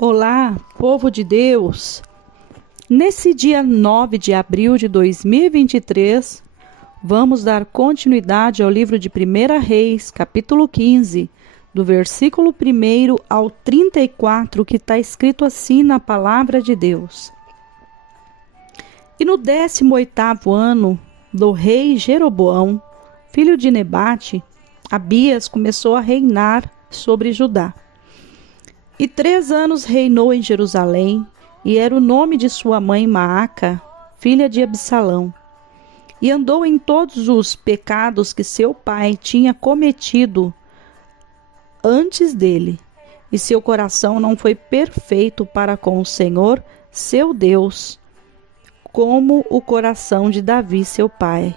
Olá, povo de Deus! Nesse dia 9 de abril de 2023, vamos dar continuidade ao livro de 1 Reis, capítulo 15, do versículo 1 ao 34, que está escrito assim na palavra de Deus. E no 18º ano do rei Jeroboão, filho de Nebate, Abias começou a reinar sobre Judá. E 3 anos reinou em Jerusalém, e era o nome de sua mãe Maaca, filha de Absalão. E andou em todos os pecados que seu pai tinha cometido antes dele, e seu coração não foi perfeito para com o Senhor, seu Deus, como o coração de Davi, seu pai.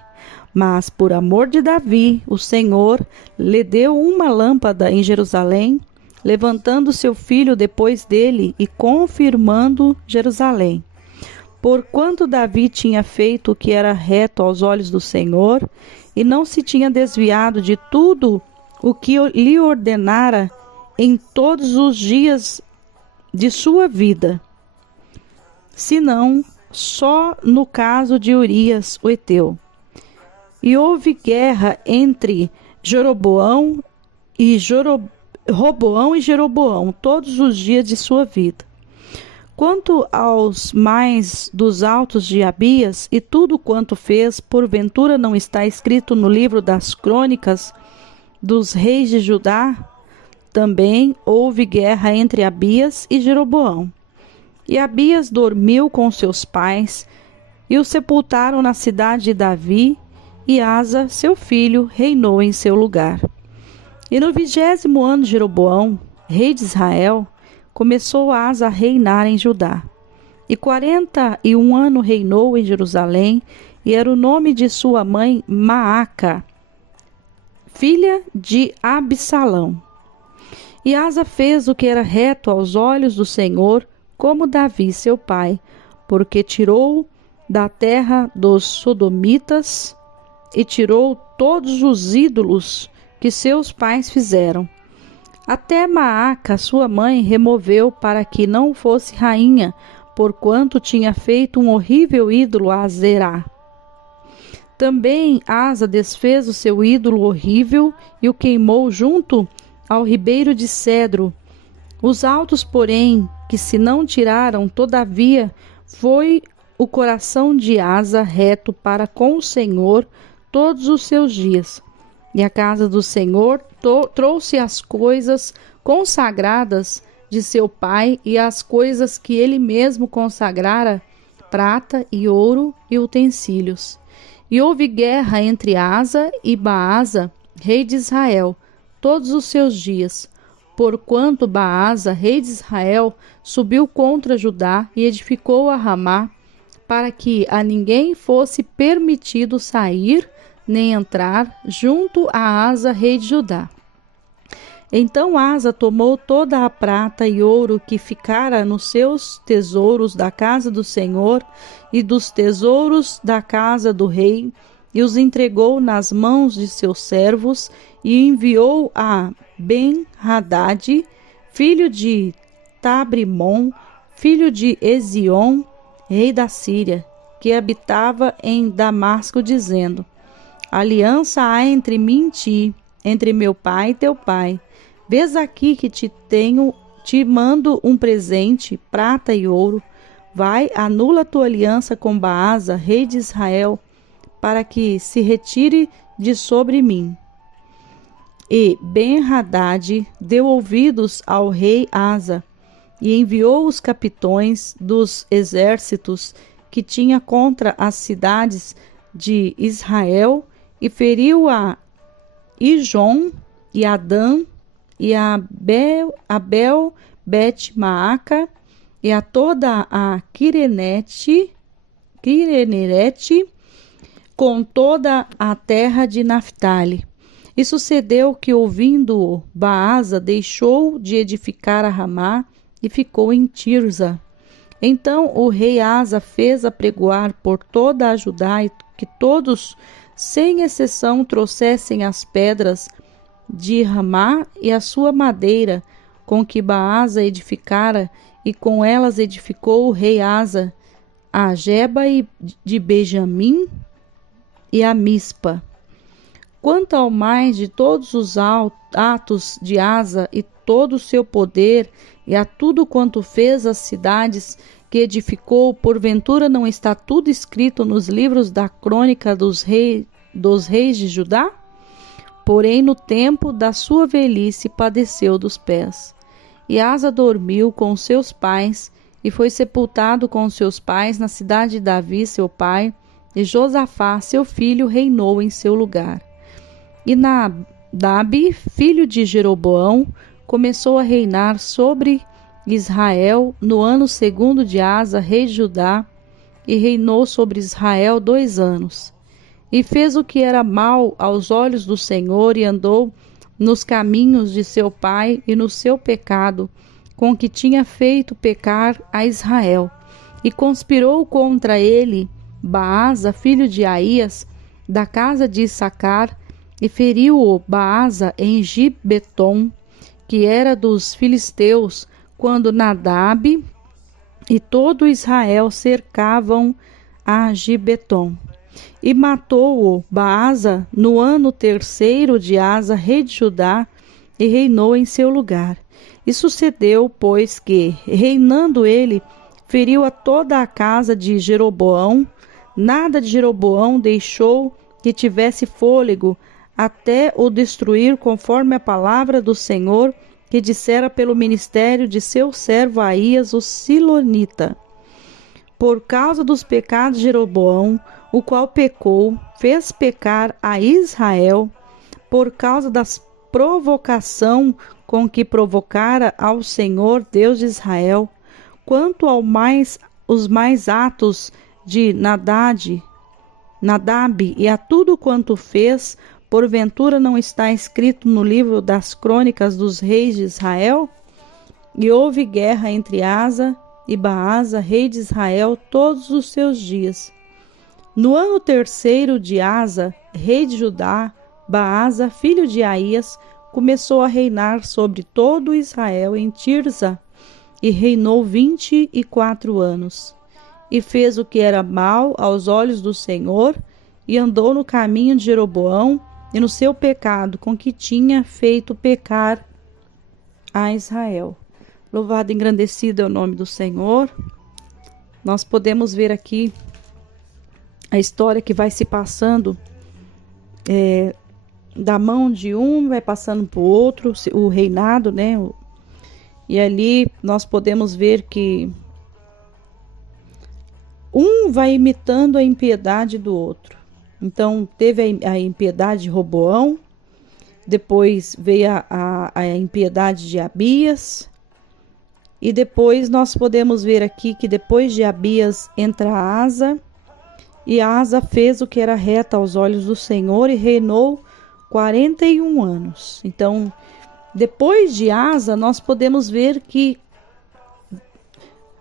Mas por amor de Davi, o Senhor lhe deu uma lâmpada em Jerusalém, levantando seu filho depois dele e confirmando Jerusalém. Porquanto Davi tinha feito o que era reto aos olhos do Senhor, e não se tinha desviado de tudo o que lhe ordenara em todos os dias de sua vida, senão só no caso de Urias, o heteu. E houve guerra entre Roboão e Jeroboão todos os dias de sua vida. Quanto aos mais dos autos de Abias e tudo quanto fez, porventura não está escrito no livro das crônicas dos reis de Judá? Também houve guerra entre Abias e Jeroboão. E Abias dormiu com seus pais, e o sepultaram na cidade de Davi, e Asa, seu filho, reinou em seu lugar. E no 20º ano de Jeroboão, rei de Israel, começou Asa a reinar em Judá. E 41 anos reinou em Jerusalém, e era o nome de sua mãe Maaca, filha de Absalão. E Asa fez o que era reto aos olhos do Senhor, como Davi, seu pai, porque tirou da terra dos sodomitas e tirou todos os ídolos que seus pais fizeram. Até Maaca, sua mãe, removeu para que não fosse rainha, porquanto tinha feito um horrível ídolo a Zerá. Também Asa desfez o seu ídolo horrível e o queimou junto ao ribeiro de Cedro. Os altos, porém, que se não tiraram, todavia, foi o coração de Asa reto para com o Senhor todos os seus dias. E a casa do Senhor trouxe as coisas consagradas de seu pai e as coisas que ele mesmo consagrara, prata e ouro e utensílios. E houve guerra entre Asa e Baasa, rei de Israel, todos os seus dias, porquanto Baasa, rei de Israel, subiu contra Judá e edificou a Ramá, para que a ninguém fosse permitido sair nem entrar junto a Asa, rei de Judá. Então Asa tomou toda a prata e ouro que ficara nos seus tesouros da casa do Senhor e dos tesouros da casa do rei, e os entregou nas mãos de seus servos, e enviou a Ben-Hadad, filho de Tabrimon, filho de Ezion, rei da Síria, que habitava em Damasco, dizendo: aliança há entre mim e ti, entre meu pai e teu pai. Vês aqui que te mando um presente, prata e ouro. Vai, anula tua aliança com Baasa, rei de Israel, para que se retire de sobre mim. E Ben-Hadad deu ouvidos ao rei Asa, e enviou os capitões dos exércitos que tinha contra as cidades de Israel, e feriu a Ijon e a Dan e a Abel Bet-Maaca e a toda a Quirenerete, com toda a terra de Naftali. E sucedeu que, ouvindo-o, Baasa deixou de edificar a Ramá e ficou em Tirza. Então o rei Asa fez apregoar por toda a Judá que todos, sem exceção, trouxessem as pedras de Ramá e a sua madeira, com que Baasa edificara, e com elas edificou o rei Asa a Geba de Benjamim e a Mispa. Quanto ao mais de todos os atos de Asa e todo o seu poder, e a tudo quanto fez as cidades que edificou, porventura não está tudo escrito nos livros da crônica dos reis de Judá? Porém, no tempo da sua velhice padeceu dos pés. E Asa dormiu com seus pais, e foi sepultado com seus pais na cidade de Davi, seu pai, e Josafá, seu filho, reinou em seu lugar. E Nadabe, filho de Jeroboão, começou a reinar sobre Israel no ano 2º de Asa, rei de Judá, e reinou sobre Israel 2 anos. E fez o que era mal aos olhos do Senhor, e andou nos caminhos de seu pai e no seu pecado, com que tinha feito pecar a Israel. E conspirou contra ele Baasa, filho de Aías, da casa de Issacar, e feriu-o Baasa em Gibeton, que era dos filisteus, quando Nadabe e todo Israel cercavam a Gibeton. E matou-o Baasa no ano 3º de Asa, rei de Judá, e reinou em seu lugar. E sucedeu, pois, que, reinando ele, feriu a toda a casa de Jeroboão. Nada de Jeroboão deixou que tivesse fôlego, até o destruir, conforme a palavra do Senhor, que dissera pelo ministério de seu servo Aías, o Silonita. Por causa dos pecados de Jeroboão, o qual pecou, fez pecar a Israel, por causa das provocação com que provocara ao Senhor, Deus de Israel, quanto os mais atos de Nadabe e a tudo quanto fez, porventura não está escrito no livro das crônicas dos reis de Israel? E houve guerra entre Asa e Baasa, rei de Israel, todos os seus dias. No ano 3º de Asa, rei de Judá, Baasa, filho de Aías, começou a reinar sobre todo Israel em Tirza, e reinou 24 anos. E fez o que era mal aos olhos do Senhor, e andou no caminho de Jeroboão, e no seu pecado, com que tinha feito pecar a Israel. Louvado e engrandecido é o nome do Senhor. Nós podemos ver aqui a história que vai se passando da mão de um, vai passando para o outro, o reinado, né? E ali nós podemos ver que um vai imitando a impiedade do outro. Então, teve a impiedade de Roboão, depois veio a impiedade de Abias, e depois nós podemos ver aqui que depois de Abias entra Asa, e Asa fez o que era reto aos olhos do Senhor e reinou 41 anos. Então, depois de Asa, nós podemos ver que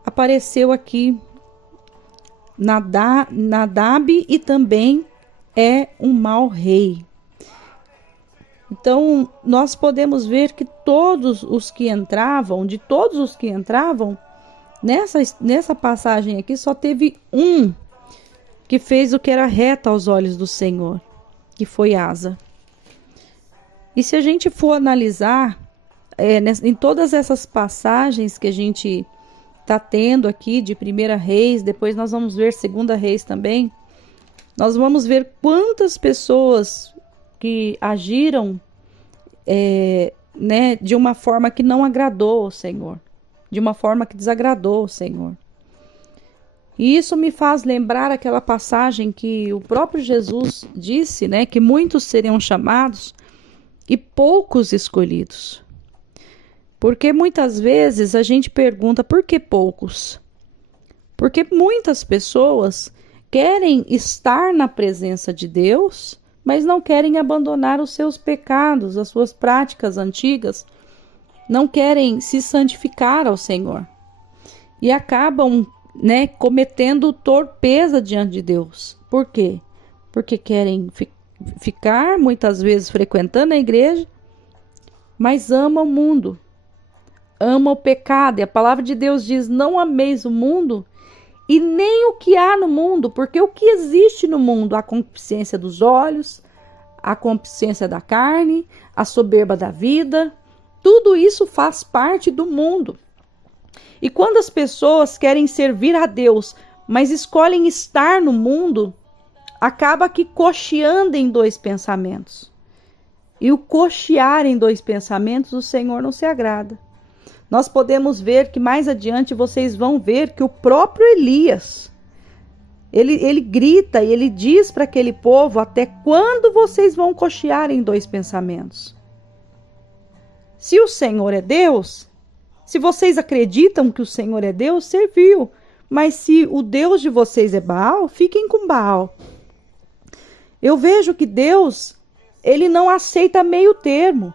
apareceu aqui Nadabe e também é um mau rei. Então, nós podemos ver que todos os que entravam, nessa passagem aqui, só teve um que fez o que era reto aos olhos do Senhor, que foi Asa. E se a gente for analisar, em todas essas passagens que a gente está tendo aqui de 1 Reis, depois nós vamos ver 2 Reis também, nós vamos ver quantas pessoas que agiram de uma forma que não agradou ao Senhor, de uma forma que desagradou ao Senhor. E isso me faz lembrar aquela passagem que o próprio Jesus disse, que muitos seriam chamados e poucos escolhidos. Porque muitas vezes a gente pergunta por que poucos? Porque muitas pessoas querem estar na presença de Deus, mas não querem abandonar os seus pecados, as suas práticas antigas, não querem se santificar ao Senhor. E acabam, cometendo torpeza diante de Deus. Por quê? Porque querem ficar, muitas vezes, frequentando a igreja, mas amam o mundo. ama o pecado. E a palavra de Deus diz: não ameis o mundo e nem o que há no mundo, porque o que existe no mundo, a concupiscência dos olhos, a concupiscência da carne, a soberba da vida, tudo isso faz parte do mundo. E quando as pessoas querem servir a Deus, mas escolhem estar no mundo, acaba que cocheando em dois pensamentos. E o cochear em dois pensamentos, o Senhor não se agrada. Nós podemos ver que mais adiante vocês vão ver que o próprio Elias, ele grita e ele diz para aquele povo: até quando vocês vão cochear em dois pensamentos? Se o Senhor é Deus, se vocês acreditam que o Senhor é Deus, serviu. Mas se o Deus de vocês é Baal, fiquem com Baal. Eu vejo que Deus, ele não aceita meio termo.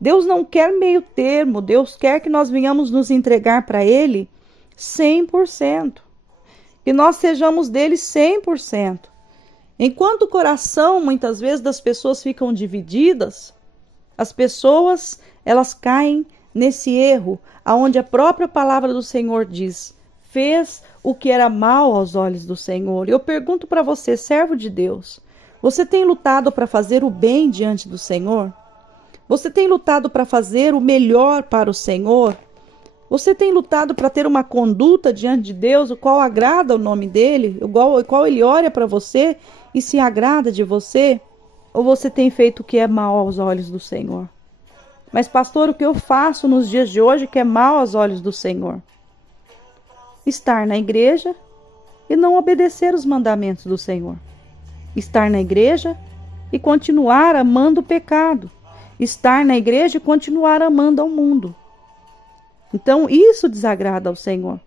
Deus não quer meio termo. Deus quer que nós venhamos nos entregar para Ele 100%. Que nós sejamos dele 100%. Enquanto o coração, muitas vezes, das pessoas ficam divididas, as pessoas, elas caem nesse erro, aonde a própria palavra do Senhor diz: fez o que era mal aos olhos do Senhor. Eu pergunto para você, servo de Deus, você tem lutado para fazer o bem diante do Senhor? Você tem lutado para fazer o melhor para o Senhor? Você tem lutado para ter uma conduta diante de Deus, o qual agrada o nome dele, o qual ele olha para você e se agrada de você? Ou você tem feito o que é mal aos olhos do Senhor? Mas pastor, o que eu faço nos dias de hoje que é mal aos olhos do Senhor? Estar na igreja e não obedecer os mandamentos do Senhor. Estar na igreja e continuar amando o pecado. Estar na igreja e continuar amando ao mundo. Então, isso desagrada ao Senhor.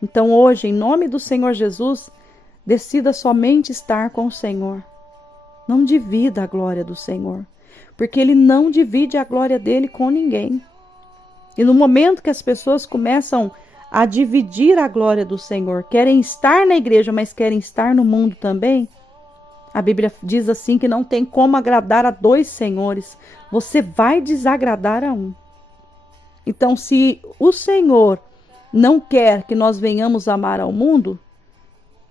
Então, hoje, em nome do Senhor Jesus, decida somente estar com o Senhor. Não divida a glória do Senhor, porque Ele não divide a glória dele com ninguém. E no momento que as pessoas começam a dividir a glória do Senhor, querem estar na igreja, mas querem estar no mundo também, a Bíblia diz assim que não tem como agradar a dois senhores. Você vai desagradar a um. Então, se o Senhor não quer que nós venhamos amar ao mundo,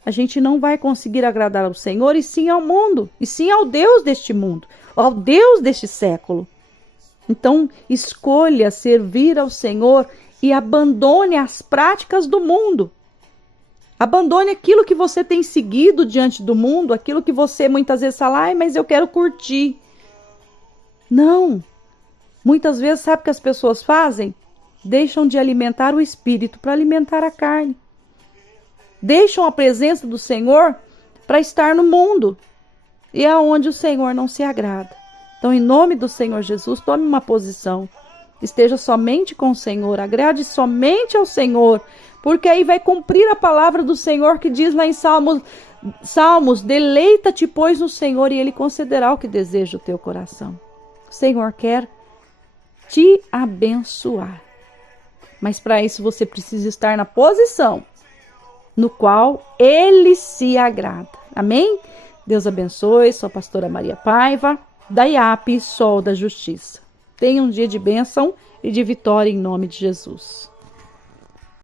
a gente não vai conseguir agradar ao Senhor e sim ao mundo, e sim ao Deus deste mundo, ao Deus deste século. Então, escolha servir ao Senhor e abandone as práticas do mundo. Abandone aquilo que você tem seguido diante do mundo, aquilo que você muitas vezes fala: ai, mas eu quero curtir. Não. Muitas vezes, sabe o que as pessoas fazem? Deixam de alimentar o espírito para alimentar a carne. Deixam a presença do Senhor para estar no mundo. E é onde o Senhor não se agrada. Então, em nome do Senhor Jesus, tome uma posição. Esteja somente com o Senhor, agrade somente ao Senhor, porque aí vai cumprir a palavra do Senhor que diz lá em Salmos: deleita-te, pois, no Senhor, e Ele concederá o que deseja o teu coração. O Senhor quer te abençoar, mas para isso você precisa estar na posição no qual Ele se agrada. Amém? Deus abençoe. Sou a pastora Maria Paiva, da IAP Sol da Justiça. Tenha um dia de bênção e de vitória em nome de Jesus.